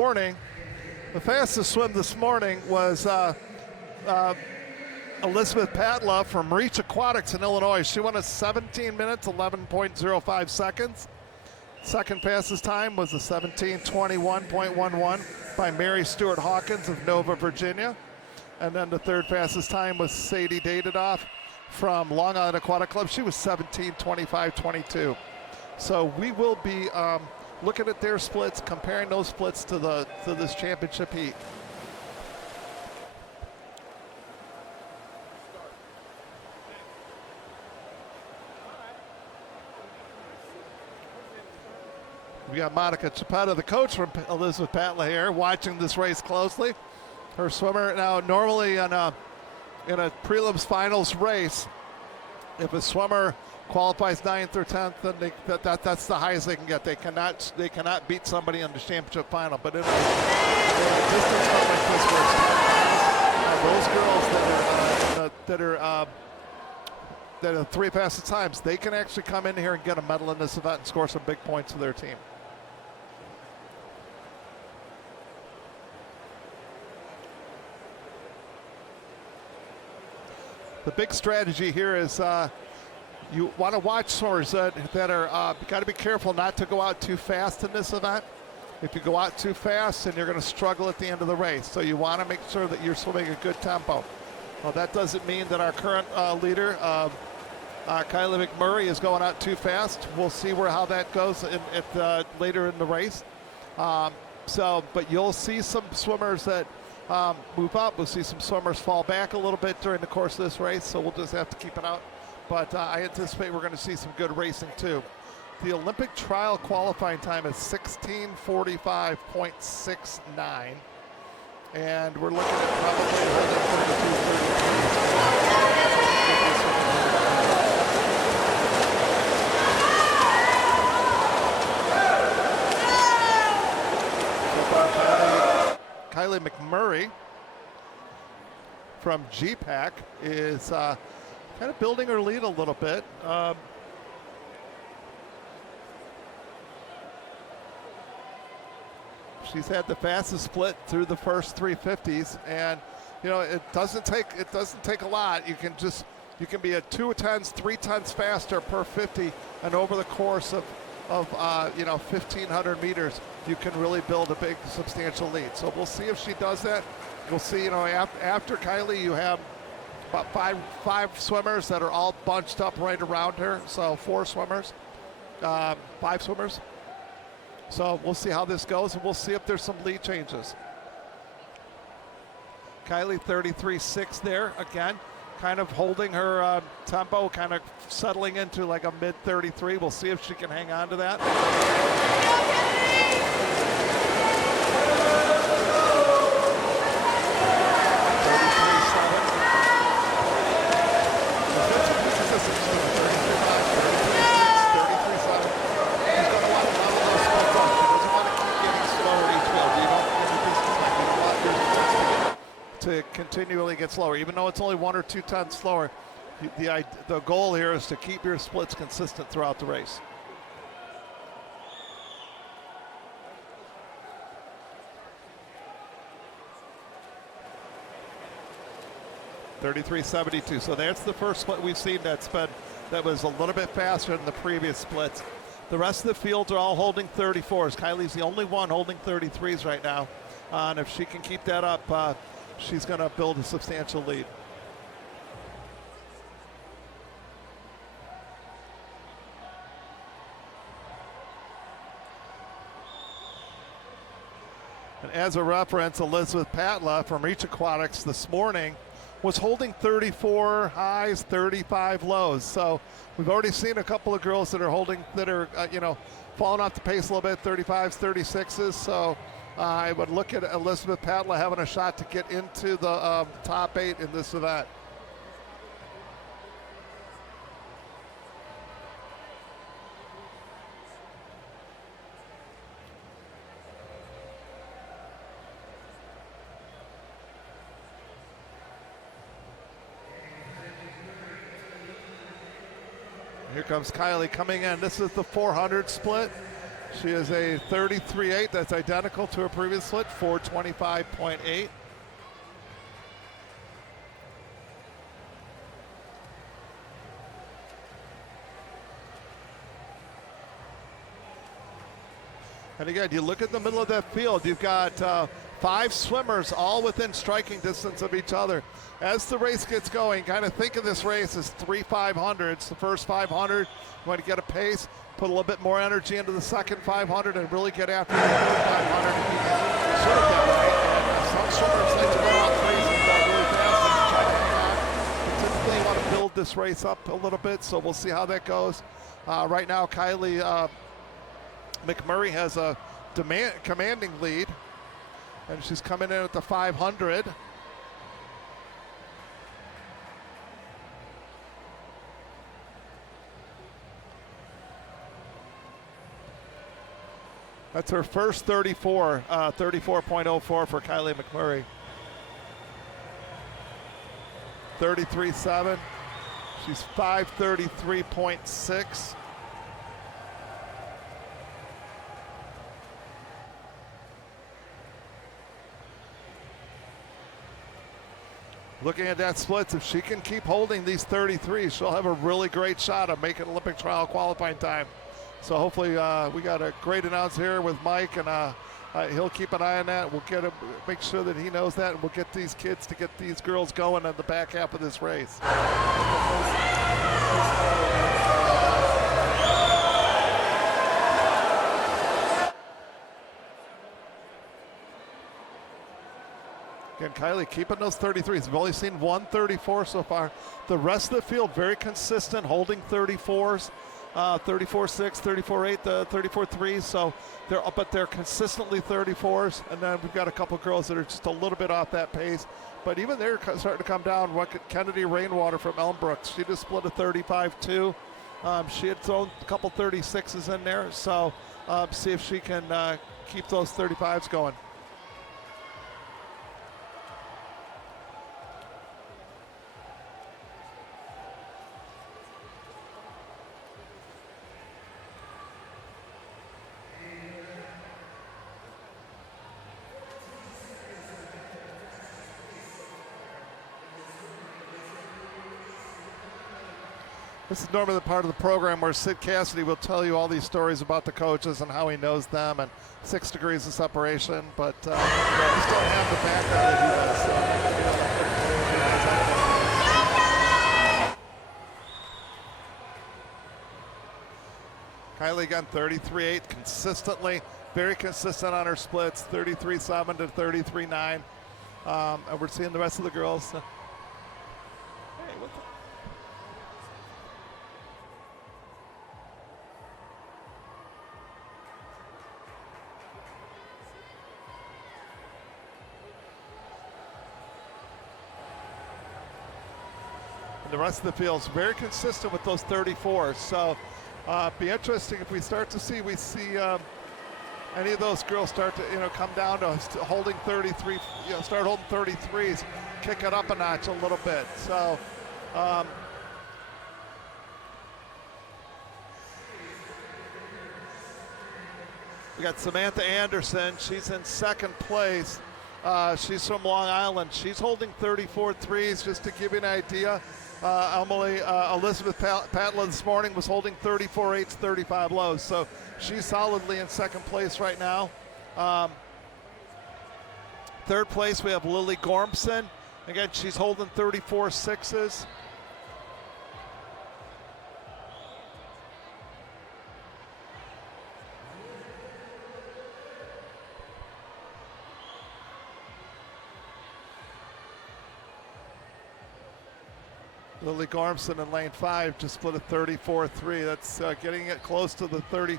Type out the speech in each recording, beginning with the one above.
Morning. The fastest swim this morning was Elizabeth Patla from Reach Aquatics in Illinois. She won a 17 minutes, 11.05 seconds. Second fastest time was a 17:21.11 by Mary Stewart Hawkins of Nova, Virginia. And then the third fastest time was Sadie Davidoff from Long Island Aquatic Club. She was 17:25.22. So we will be looking at their splits, comparing those splits to this championship heat. We got Monica Chapetta, the coach from Elizabeth Patla here, watching this race closely. Her swimmer now normally in a prelims finals race, if a swimmer qualifies 9th or 10th, then that's the highest they can get. They cannot beat somebody in the championship final. But in a distance run like this, where it's 10 miles, those girls that are three fastest times, they can actually come in here and get a medal in this event and score some big points for their team. The big strategy here is you want to watch swimmers that are got to be careful not to go out too fast in this event. If you go out too fast, then you're going to struggle at the end of the race. So you want to make sure that you're swimming a good tempo. Well, that doesn't mean that our current leader, Kylie McMurray, is going out too fast. We'll see how that goes later in the race. But you'll see some swimmers that move up. We'll see some swimmers fall back a little bit during the course of this race, so we'll just have to keep it out. But I anticipate we're going to see some good racing too. The Olympic trial qualifying time is 16:45.69, and we're looking at probably 132. Kylie McMurray from GPAC is kind of building her lead a little bit. She's had the fastest split through the first 350s, and it doesn't take a lot. You can be at 2 tenths, 3 tenths faster per 50, and over the course of 1,500 meters, you can really build a big, substantial lead. So we'll see if she does that. We'll see. After Kylie, you have about five swimmers that are all bunched up right around her. So 4 swimmers, 5 swimmers. So we'll see how this goes, and we'll see if there's some lead changes. Kylie 33.6 there again, kind of holding her tempo, kind of settling into like a mid 33. We'll see if she can hang on to that. To continually get slower, even though it's only 1 or 2 tenths slower. The goal here is to keep your splits consistent throughout the race. $33.72. So that's the first split we've seen that was a little bit faster than the previous splits. The rest of the fields are all holding 34s. Kylie's the only one holding 33s right now. And if she can keep that up, she's going to build a substantial lead. And as a reference, Elizabeth Patla from Reach Aquatics this morning was holding 34 highs, 35 lows. So we've already seen a couple of girls that are falling off the pace a little bit, 35s, 36s. So I would look at Elizabeth Patla having a shot to get into the top 8 in this event. Here comes Kylie coming in. This is the 400 split. She is a 33.8. That's identical to her previous split, 425.8. And again, you look at the middle of that field, you've got 5 swimmers all within striking distance of each other. As the race gets going, kind of think of this race as 3 500s. The first 500, you want to get a pace, put a little bit more energy into the second 500 and really get after the third 500 if you can sort of that way. And some swimmers like to go out crazy and go really fast and try to hang on. But typically you want to build this race up a little bit, so we'll see how that goes. Right now, Kylie McMurray has a commanding lead, and she's coming in at the 500. That's her first 34, 34.04 for Kylie McMurray. 33.7. She's 533.6. Looking at that splits, if she can keep holding these 33s, she'll have a really great shot of making Olympic trial qualifying time. So hopefully we got a great announcer here with Mike, and he'll keep an eye on that. We'll get him, make sure that he knows that, and we'll get these kids to get these girls going in the back half of this race. Again, Kylie keeping those 33s. We've only seen 134 so far. The rest of the field very consistent, holding 34s, 34.6, 34.8, the 34.3s. So they're consistently 34s. And then we've got a couple girls that are just a little bit off that pace. But even they're starting to come down. Kennedy Rainwater from Elmbrook, she just split a 35.2. She had thrown a couple 36s in there. So see if she can keep those 35s going. This is normally the part of the program where Sid Cassidy will tell you all these stories about the coaches and how he knows them and 6 degrees of separation, but we just don't have the background that he does. Kylie again, 33.8 consistently, very consistent on her splits, 33.7 to 33.9. And we're seeing the rest of the girls. The rest of the field is very consistent with those 34s. So be interesting if we start to see, any of those girls start to come down to holding 33, start holding 33s, kick it up a notch a little bit. So we got Samantha Anderson. She's in second place. She's from Long Island. She's holding 34 threes, just to give you an idea. Elizabeth Patla this morning was holding 34 eights, 35 lows. So she's solidly in second place right now. Third place, we have Lily Gormson. Again, she's holding 34 sixes. Lily Gormson in lane 5 just split a 34-3. That's getting it close to the 30,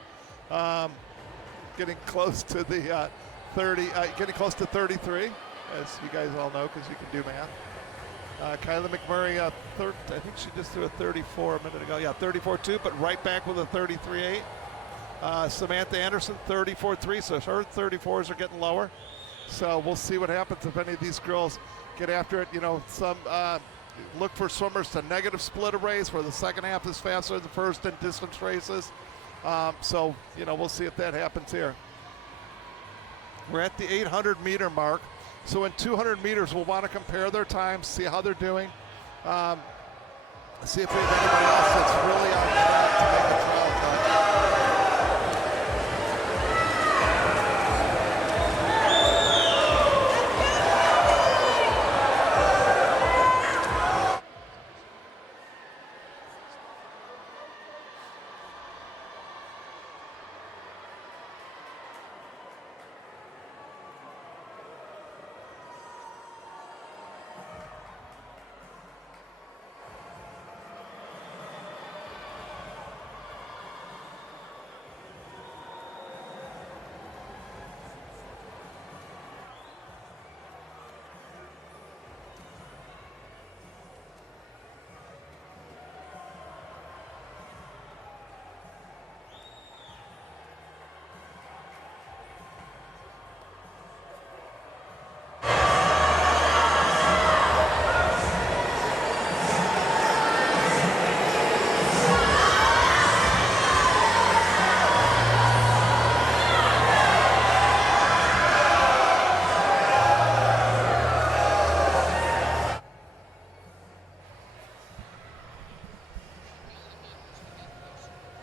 getting close to the 30, getting close to 33, as you guys all know because you can do math. Kylie McMurray, I think she just threw a 34 a minute ago. Yeah, 34-2, but right back with a 33-8. Samantha Anderson, 34-3, so her 34s are getting lower. So we'll see what happens if any of these girls get after it. Some look for swimmers to negative split a race where the second half is faster than the first in distance races. So, we'll see if that happens here. We're at the 800-meter mark. So in 200 meters, we'll want to compare their times, see how they're doing, see if we have anybody else that's really on track to make a trial cut.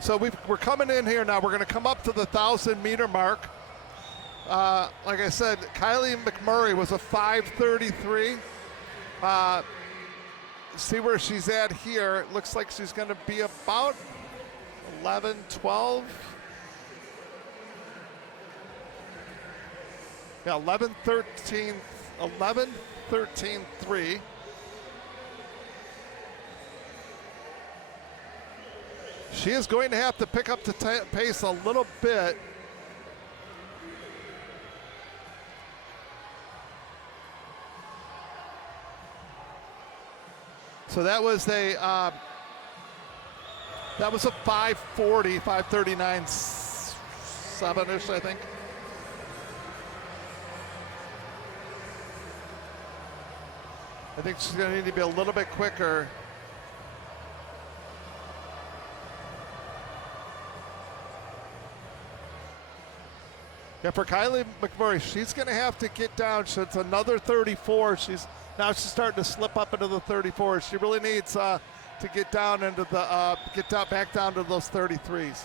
So we're coming in here now. We're going to come up to the 1,000-meter mark. Like I said, Kylie McMurray was a 5:33. See where she's at here. It looks like she's going to be about 11, 12. Yeah, 11, 13, 3. She is going to have to pick up the pace a little bit. So that was a 5:40, 5:39, 7-ish, I think. I think she's going to need to be a little bit quicker. Yeah, for Kylie McMurray, she's going to have to get down. So it's another 34. She's starting to slip up into the 34s. She really needs to get down into the back down to those 33s.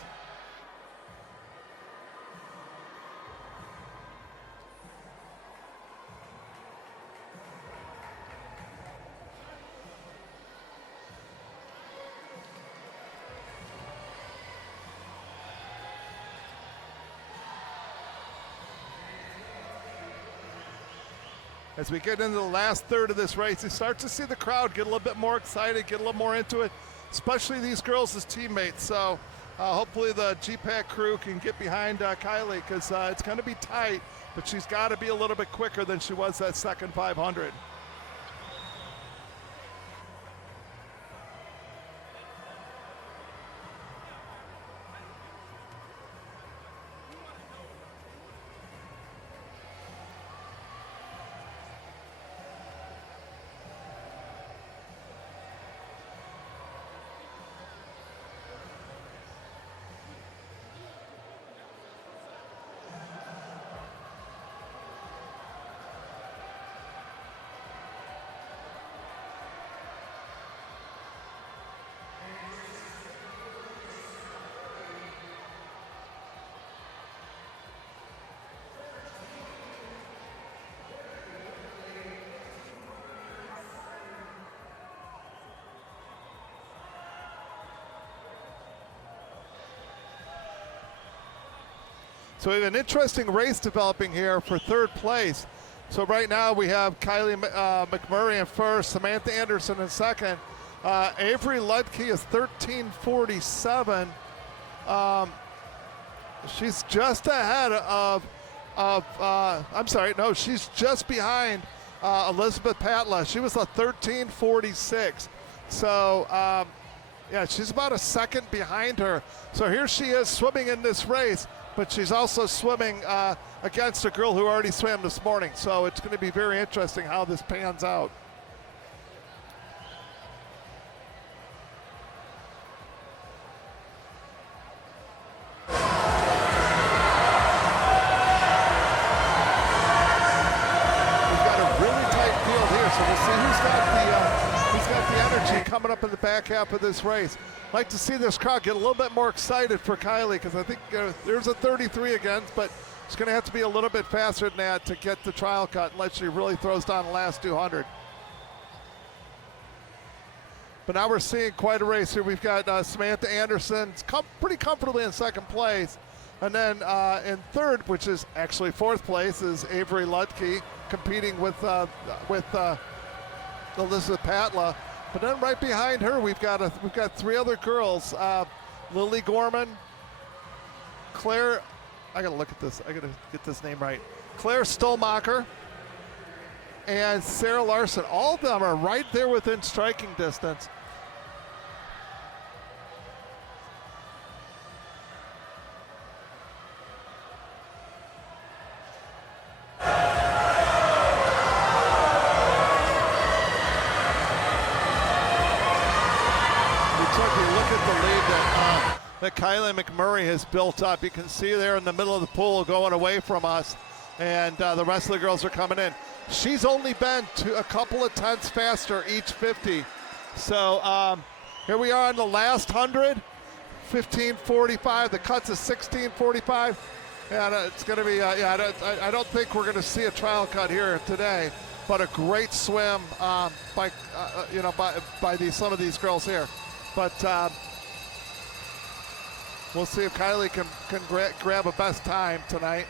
As we get into the last third of this race, you start to see the crowd get a little bit more excited, get a little more into it, especially these girls as teammates. So hopefully the GPAC crew can get behind Kylie, because it's going to be tight, but she's got to be a little bit quicker than she was that second 500. So we have an interesting race developing here for third place. So right now we have Kylie McMurray in first, Samantha Anderson in second. Avery Ludke is 13:47. She's just ahead she's just behind Elizabeth Patla. She was a 13:46. So yeah, she's about a second behind her. So here she is swimming in this race, but she's also swimming against a girl who already swam this morning. So it's going to be very interesting how this pans out. strategy coming up in the back half of this race. Like to see this crowd get a little bit more excited for Kylie, because I think there's a 33 again, but it's going to have to be a little bit faster than that to get the trial cut unless she really throws down the last 200. But now we're seeing quite a race here. We've got Samantha Anderson pretty comfortably in second place. And then in third, which is actually fourth place, is Avery Lutke competing with Elizabeth Patla. But then right behind her, we've got three other girls: Lily Gorman, Claire. I gotta look at this. I gotta get this name right. Claire Stolmacher and Sarah Larson. All of them are right there within striking distance. That Kylie McMurray has built up. You can see there in the middle of the pool going away from us, and the rest of the girls are coming in. She's only been a couple of tenths faster each 50. So here we are in the last 100, 15:45. The cut's a 16:45. And it's going to be, I don't think we're going to see a trial cut here today, but a great swim by some of these girls here. But we'll see if Kylie can grab a best time tonight.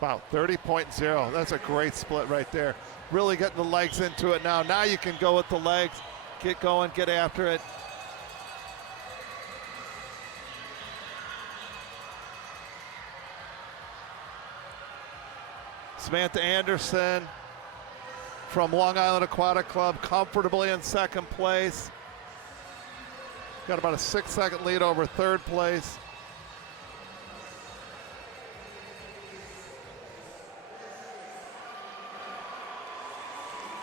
Wow, 30.0. That's a great split right there. Really getting the legs into it now. Now you can go with the legs. Get going, get after it. Samantha Anderson from Long Island Aquatic Club comfortably in second place. Got about a 6-second lead over third place.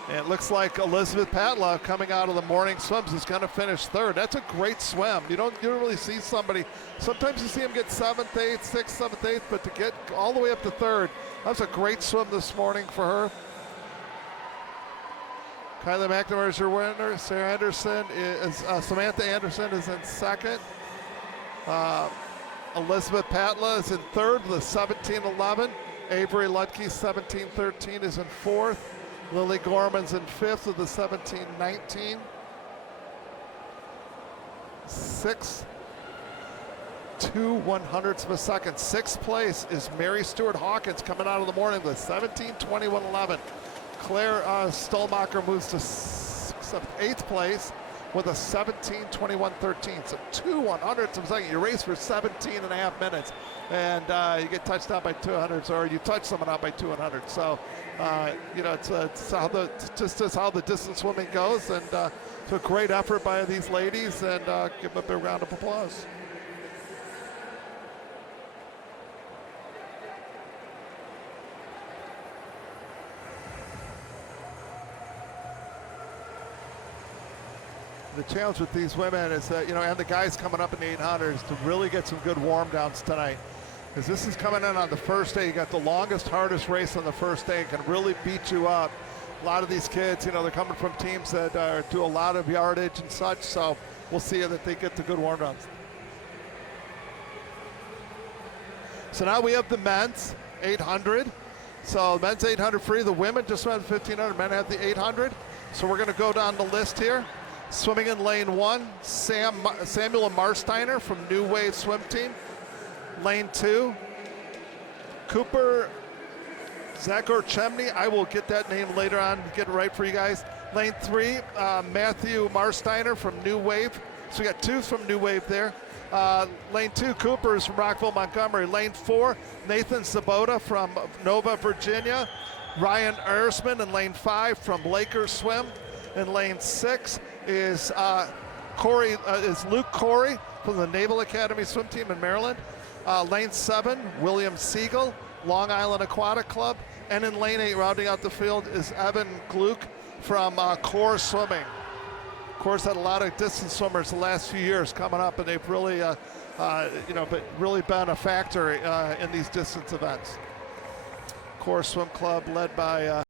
And it looks like Elizabeth Patla coming out of the morning swims is going to finish third. That's a great swim. You don't really see somebody. Sometimes you see them get 7th, 8th, 6th, 7th, 8th, but to get all the way up to third, that's a great swim this morning for her. Kylie McMurray is your winner. Samantha Anderson is in second. Elizabeth Patla is in third with a 17:11. Avery Lutke 17:13 is in fourth. Lily Gorman's in fifth with a 17:19. 6.2 of a second. Sixth place is Mary Stewart Hawkins coming out of the morning with 17:21.11. Claire Stolmacher moves to eighth place with a 17:21.13. So 2/100ths of a second. You race for 17.5 minutes, and you get touched out by 200s, or you touch someone out by 200. So, it's how the distance swimming goes, and it's a great effort by these ladies, and give them a big round of applause. The challenge with these women is that, and the guys coming up in the 800s, to really get some good warm downs tonight. Because this is coming in on the first day. You got the longest, hardest race on the first day. It can really beat you up. A lot of these kids, they're coming from teams that do a lot of yardage and such. So we'll see that they get the good warm downs. So now we have the men's 800. So men's 800 free. The women just went 1,500. Men have the 800. So we're going to go down the list here. Swimming in lane 1, Samuel Marsteiner from New Wave Swim Team. Lane 2, Cooper Zagor-Chemney. I will get that name later on, get it right for you guys. Lane 3, Matthew Marsteiner from New Wave. So we got two from New Wave there. Lane 2, Cooper is from Rockville, Montgomery. Lane 4, Nathan Sabota from Nova, Virginia. Ryan Ersman in lane 5 from Lakers Swim. In lane 6 is Luke Corey from the Naval Academy Swim Team in Maryland. Lane 7, William Siegel, Long Island Aquatic Club. And in lane 8, rounding out the field, is Evan Gluck from Core Swimming. course, had a lot of distance swimmers the last few years coming up, and they've really, but really been a factor in these distance events. Course Swim Club led by